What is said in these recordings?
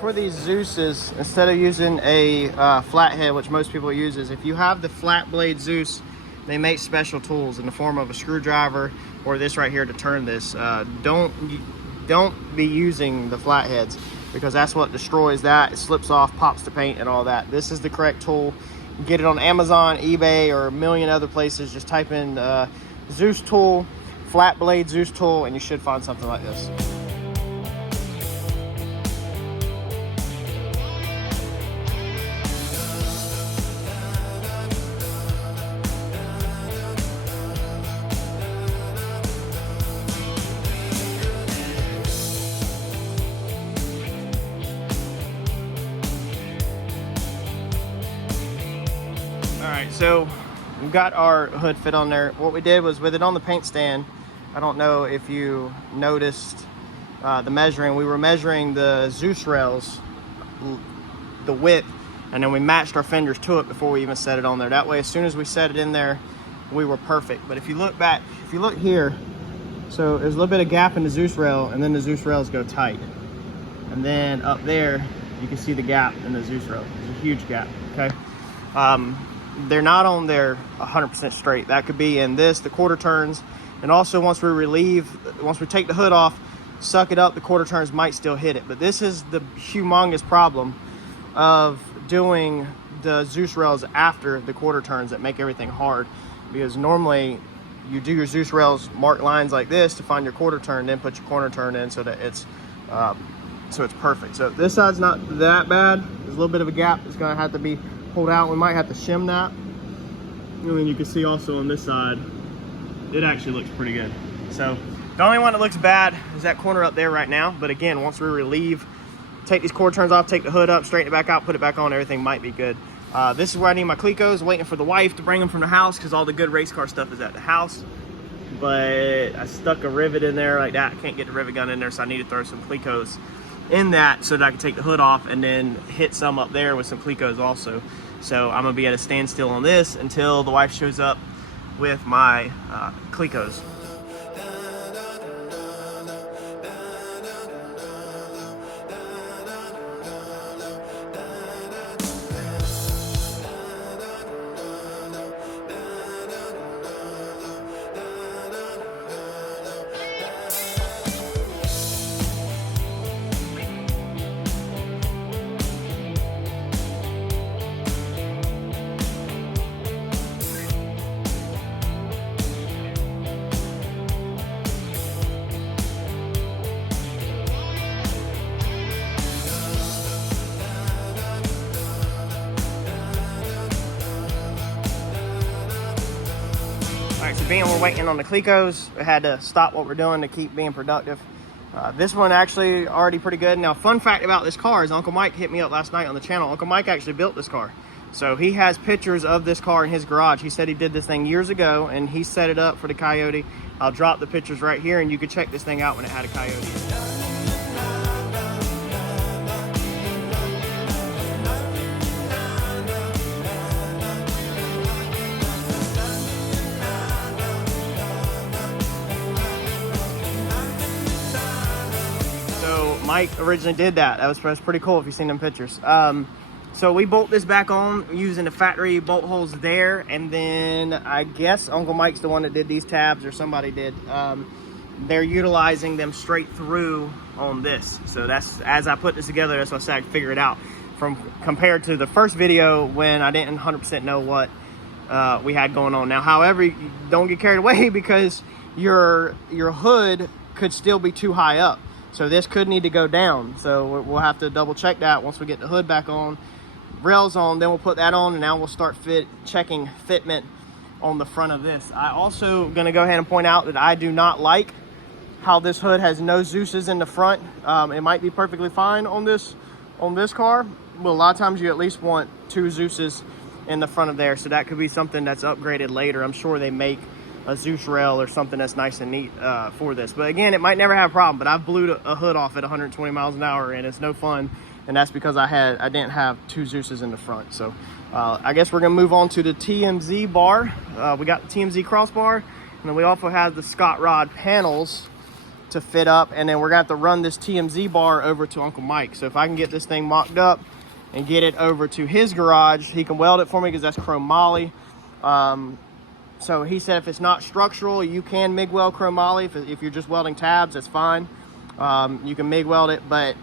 for these Dzuses, instead of using a flathead, which most people use, is if you have the flat blade Dzus, they make special tools in the form of a screwdriver or this right here to turn this. Don't be using the flatheads, because that's what destroys that. It slips off, pops the paint and all that. This is the correct tool. Get it on Amazon, eBay, or a million other places. Just type in Dzus tool, flat blade Dzus tool, and you should find something like this. Alright, so we've got our hood fit on there. What we did was, with it on the paint stand, I don't know if you noticed the measuring. We were measuring the Dzus rails, the width, and then we matched our fenders to it before we even set it on there. That way, as soon as we set it in there, we were perfect. But if you look back, if you look here, so there's a little bit of gap in the Dzus rail, and then the Dzus rails go tight. And then up there, you can see the gap in the Dzus rail. There's a huge gap, okay? They're not on there 100% straight. That could be in this, the quarter turns, and also once we take the hood off, suck it up, the quarter turns might still hit it. But this is the humongous problem of doing the Dzus rails after the quarter turns that make everything hard, because normally you do your Dzus rails, mark lines like this to find your quarter turn, then put your corner turn in so that it's perfect. So this side's not that bad. There's a little bit of a gap. It's gonna have to be pulled out. We might have to shim that. And then you can see also on this side, it actually looks pretty good. So the only one that looks bad is that corner up there right now. But again, once we relieve, take these quarter turns off, take the hood up, straighten it back out, put it back on, everything might be good. This is where I need my Clecos, waiting for the wife to bring them from the house, because all the good race car stuff is at the house. But I stuck a rivet in there like that. I can't get the rivet gun in there, so I need to throw some Clecos in that so that I can take the hood off and then hit some up there with some Clecos also. So I'm gonna be at a standstill on this until the wife shows up with my Clecos. Alright, so being we're waiting on the Clecos, we had to stop what we're doing to keep being productive. This one actually already pretty good. Now, fun fact about this car is Uncle Mike hit me up last night on the channel. Uncle Mike actually built this car. So he has pictures of this car in his garage. He said he did this thing years ago and he set it up for the Coyote. I'll drop the pictures right here and you can check this thing out when it had a Coyote. Mike originally did that. That was pretty cool if you've seen them pictures. So we bolt this back on using the factory bolt holes there, and then I guess Uncle Mike's the one that did these tabs, or somebody did. They're utilizing them straight through on this. So that's, as I put this together, that's what I said I could figure it out. Compared to the first video when I didn't 100% know what we had going on. Now, however, don't get carried away, because your hood could still be too high up. So this could need to go down. So we'll have to double check that once we get the hood back on, rails on, then we'll put that on, and now we'll start checking fitment on the front of this. I also gonna go ahead and point out that I do not like how this hood has no Dzuses in the front. It might be perfectly fine on this car, but a lot of times you at least want 2 Dzuses in the front of there. So that could be something that's upgraded later. I'm sure they make a Dzus rail or something that's nice and neat for this. But again, it might never have a problem, but I've blew a hood off at 120 miles an hour and it's no fun. And that's because I didn't have 2 Dzuses in the front. So I guess we're gonna move on to the TMZ bar. We got the TMZ crossbar, and then we also have the Scott Rod panels to fit up, and then we're gonna have to run this TMZ bar over to Uncle Mike. So if I can get this thing mocked up and get it over to his garage, he can weld it for me because that's chrome moly. So he said if it's not structural, you can MIG weld chrome moly. If you're just welding tabs, that's fine. You can MIG weld it, but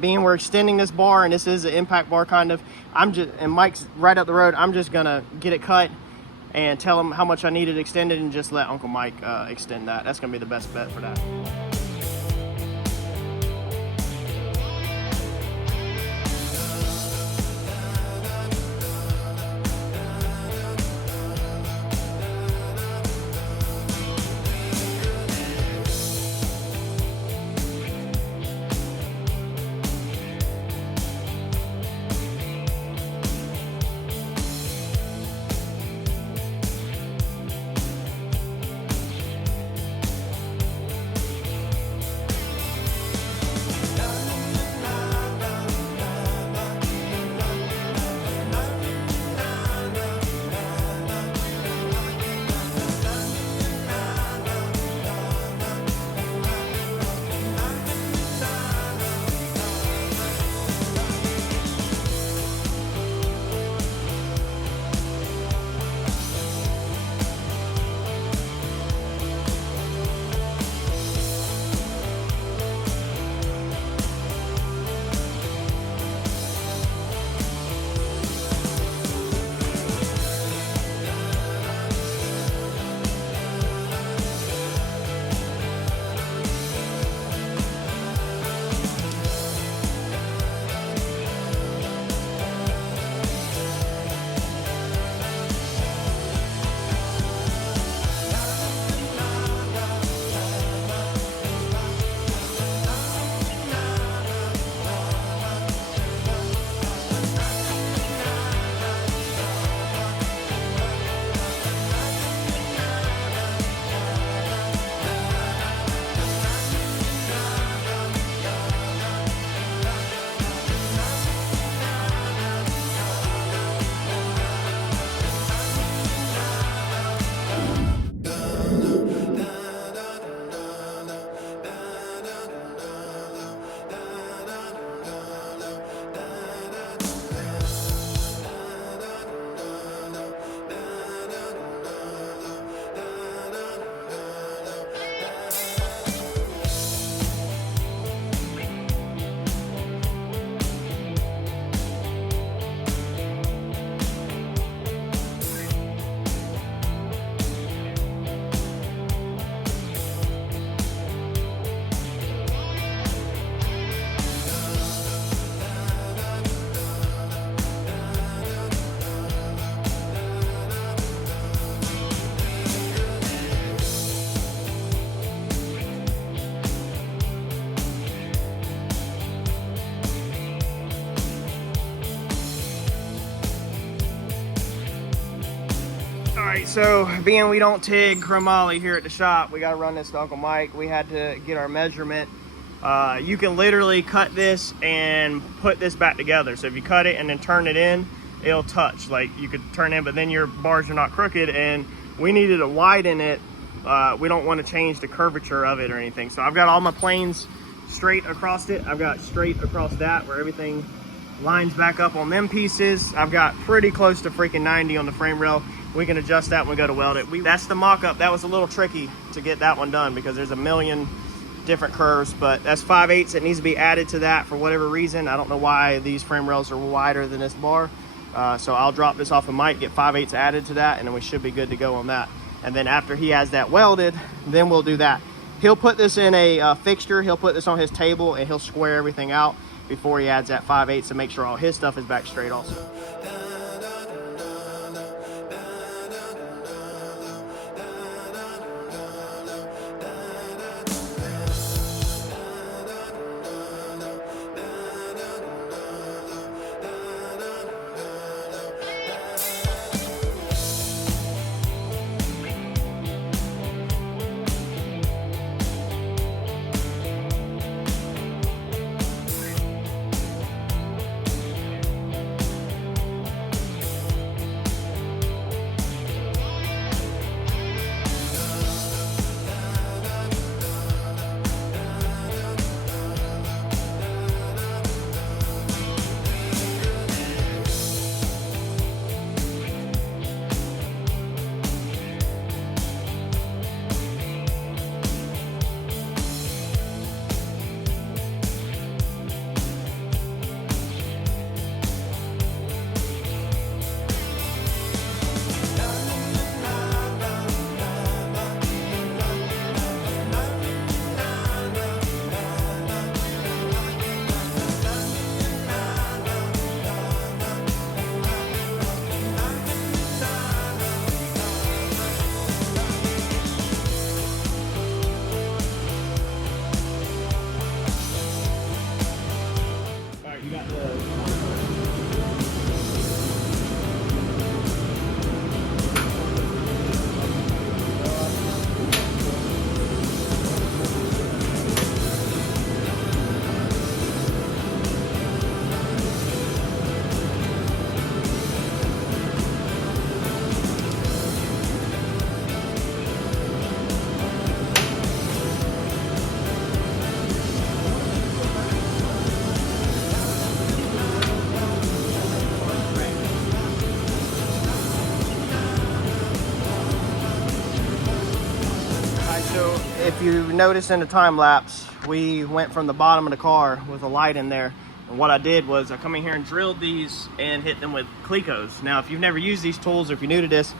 being we're extending this bar, and this is an impact bar kind of, and Mike's right up the road, I'm just gonna get it cut and tell him how much I need it extended and just let Uncle Mike extend that. That's gonna be the best bet for that. Alright, so being we don't TIG chromoly here at the shop, we got to run this to Uncle Mike. We had to get our measurement. You can literally cut this and put this back together. So if you cut it and then turn it in, it'll touch. Like you could turn in, but then your bars are not crooked, and we needed to widen it. We don't want to change the curvature of it or anything. So I've got all my planes straight across it. I've got straight across that where everything lines back up on them pieces. I've got pretty close to freaking 90 on the frame rail. We can adjust that when we go to weld it. That's the mock-up. That was a little tricky to get that one done because there's a million different curves, but that's 5/8. It needs to be added to that for whatever reason. I don't know why these frame rails are wider than this bar. So I'll drop this off of Mike, get 5/8 added to that, and then we should be good to go on that. And then after he has that welded, then we'll do that. He'll put this in a fixture. He'll put this on his table and he'll square everything out before he adds that 5/8 to make sure all his stuff is back straight also. if you notice in the time lapse, we went from the bottom of the car with a light in there. And what I did was I come in here and drilled these and hit them with Clecos. Now, if you've never used these tools, or if you're new to this,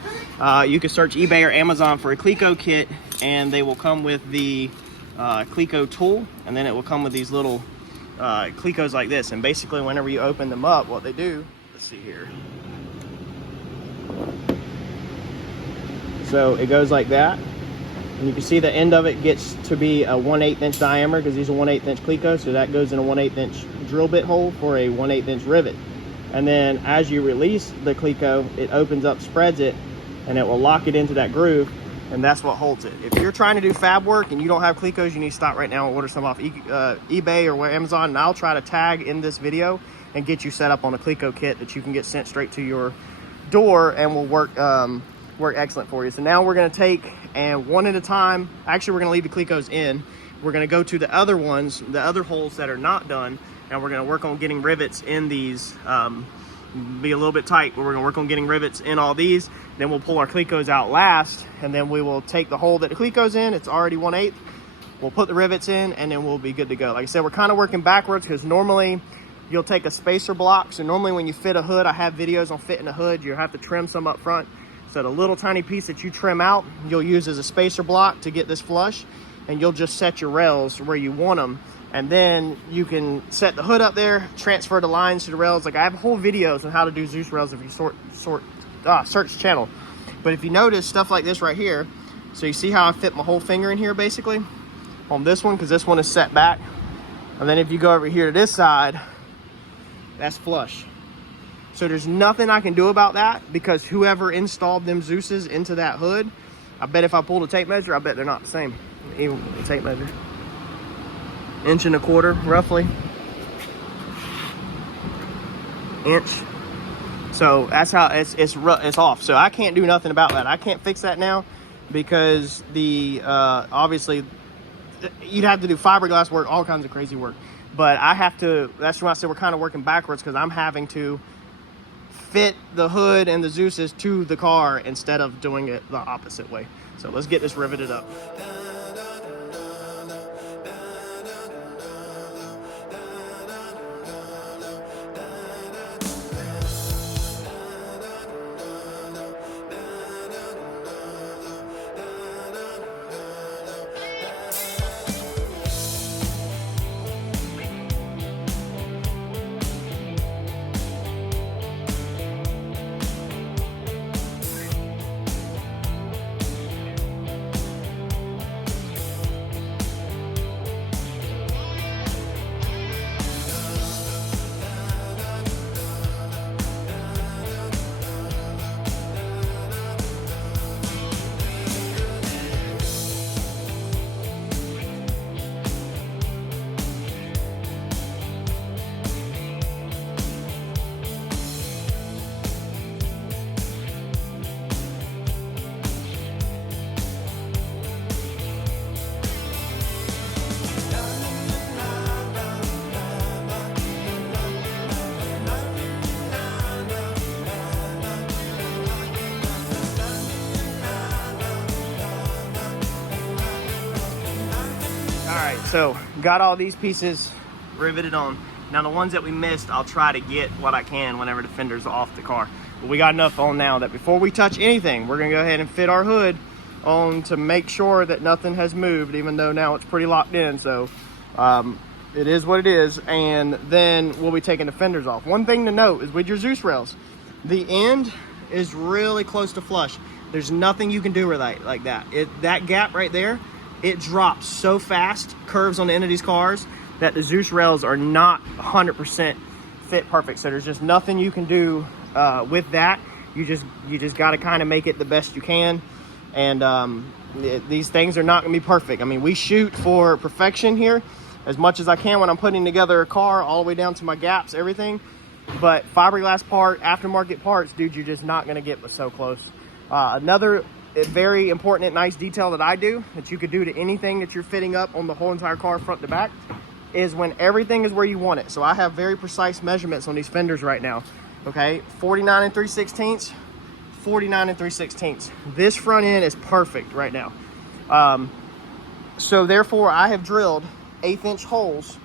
you can search eBay or Amazon for a Cleco kit, and they will come with the Cleco tool, and then it will come with these little Clecos like this. And basically, whenever you open them up, what they do, let's see here. So it goes like that. And you can see the end of it gets to be a 1/8 inch diameter, because these are 1/8 inch Clecos, so that goes in a 1/8 inch drill bit hole for a 1/8 inch rivet. And then as you release the Cleco, it opens up, spreads it, and it will lock it into that groove, and that's what holds it. If you're trying to do fab work and you don't have Clecos, you need to stop right now and order some off eBay or Amazon, and I'll try to tag in this video and get you set up on a Cleco kit that you can get sent straight to your door, and will work excellent for you. So now we're going to take, and one at a time, actually we're going to leave the Clecos in. We're going to go to the other ones, the other holes that are not done, and we're going to work on getting rivets in these. Be a little bit tight, but we're going to work on getting rivets in all these. Then we'll pull our Clecos out last, and then we will take the hole that the Cleco's in, it's already 1/8. We'll put the rivets in, and then we'll be good to go. Like I said, we're kind of working backwards, because normally you'll take a spacer block. So normally when you fit a hood, I have videos on fitting a hood, you have to trim some up front. So the little tiny piece that you trim out, you'll use as a spacer block to get this flush, and you'll just set your rails where you want them. And then you can set the hood up there, transfer the lines to the rails. Like I have whole videos on how to do Dzus rails if you search the channel. But if you notice stuff like this right here, so you see how I fit my whole finger in here basically on this one, because this one is set back. And then if you go over here to this side, that's flush. So there's nothing I can do about that, because whoever installed them Dzuses into that hood, I bet if I pulled a tape measure, I bet they're not the same. Even a tape measure. 1.25 inches, roughly. Inch. So that's how it's off. So I can't do nothing about that. I can't fix that now, because the obviously you'd have to do fiberglass work, all kinds of crazy work. But I have to, that's why I said we're kind of working backwards, because I'm having to fit the hood and the Dzuses to the car instead of doing it the opposite way. So let's get this riveted up. So got all these pieces riveted on. Now the ones that we missed, I'll try to get what I can whenever the fender's off the car. But we got enough on now that before we touch anything, we're gonna go ahead and fit our hood on to make sure that nothing has moved, even though now it's pretty locked in. So it is what it is. And then we'll be taking the fenders off. One thing to note is with your Dzus rails, the end is really close to flush. There's nothing you can do with that like that. That gap right there, it drops so fast, curves on the end of these cars, that the Dzus rails are not 100% fit perfect. So there's just nothing you can do with that. You just got to kind of make it the best you can. And these things are not going to be perfect. I mean, we shoot for perfection here as much as I can when I'm putting together a car, all the way down to my gaps, everything. But fiberglass part, aftermarket parts, dude, you're just not going to get so close. Another very important and nice detail that I do, that you could do to anything that you're fitting up on the whole entire car front to back, is when everything is where you want it. So I have very precise measurements on these fenders right now. Okay, 49 3/16, 49 3/16. This front end is perfect right now. So therefore I have drilled 1/8 inch holes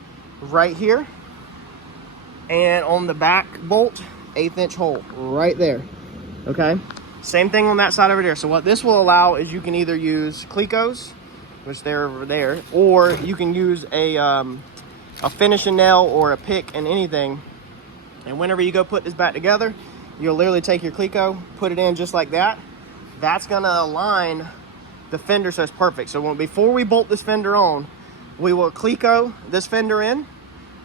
right here, and on the back bolt 1/8 inch hole right there. Okay, same thing on that side over there. So what this will allow is you can either use Clecos, which they're over there, or you can use a finishing nail or a pick and anything. And whenever you go put this back together, you'll literally take your Cleco, put it in just like that. That's gonna align the fender so it's perfect. So before we bolt this fender on, we will Cleco this fender in,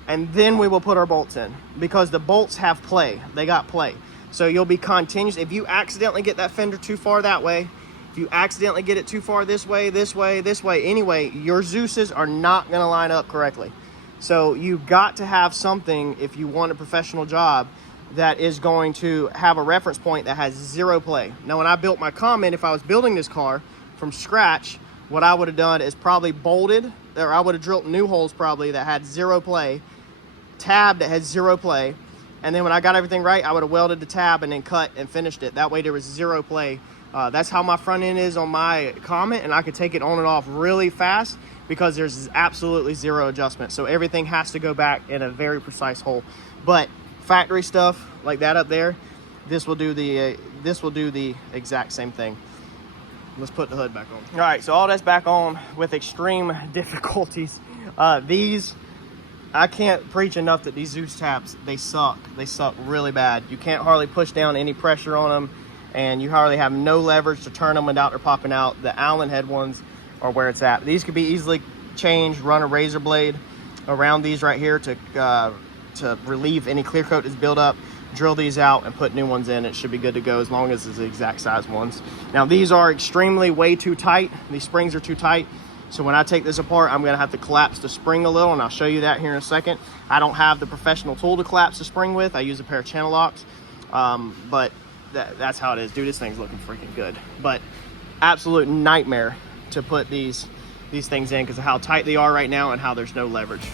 and then we will put our bolts in, because the bolts have play. They got play. So you'll be continuous. If you accidentally get that fender too far that way, if you accidentally get it too far this way, this way, this way, anyway, your Dzuses are not gonna line up correctly. So you got to have something, if you want a professional job, that is going to have a reference point that has 0 play. Now, when I built my Comet, if I was building this car from scratch, what I would have done is probably bolted, or I would have drilled new holes probably that had 0 play, tab that had 0 play, and then when I got everything right, I would have welded the tab and then cut and finished it. That way there was 0 play. That's how my front end is on my Comet, and I could take it on and off really fast because there's absolutely 0 adjustment. So everything has to go back in a very precise hole. But factory stuff like that up there, this will do the exact same thing. Let's put the hood back on. All right, so all that's back on with extreme difficulties. These, I can't preach enough that these Dzus tabs, they suck. They suck really bad. You can't hardly push down any pressure on them, and you hardly have no leverage to turn them without they're popping out. The Allen head ones are where it's at. These could be easily changed, run a razor blade around these right here to relieve any clear coat that's built up, drill these out and put new ones in. It should be good to go as long as it's the exact size ones. Now these are extremely way too tight. These springs are too tight. So when I take this apart, I'm gonna have to collapse the spring a little, and I'll show you that here in a second. I don't have the professional tool to collapse the spring with. I use a pair of channel locks, but that's how it is. Dude, this thing's looking freaking good. But absolute nightmare to put these things in because of how tight they are right now and how there's no leverage.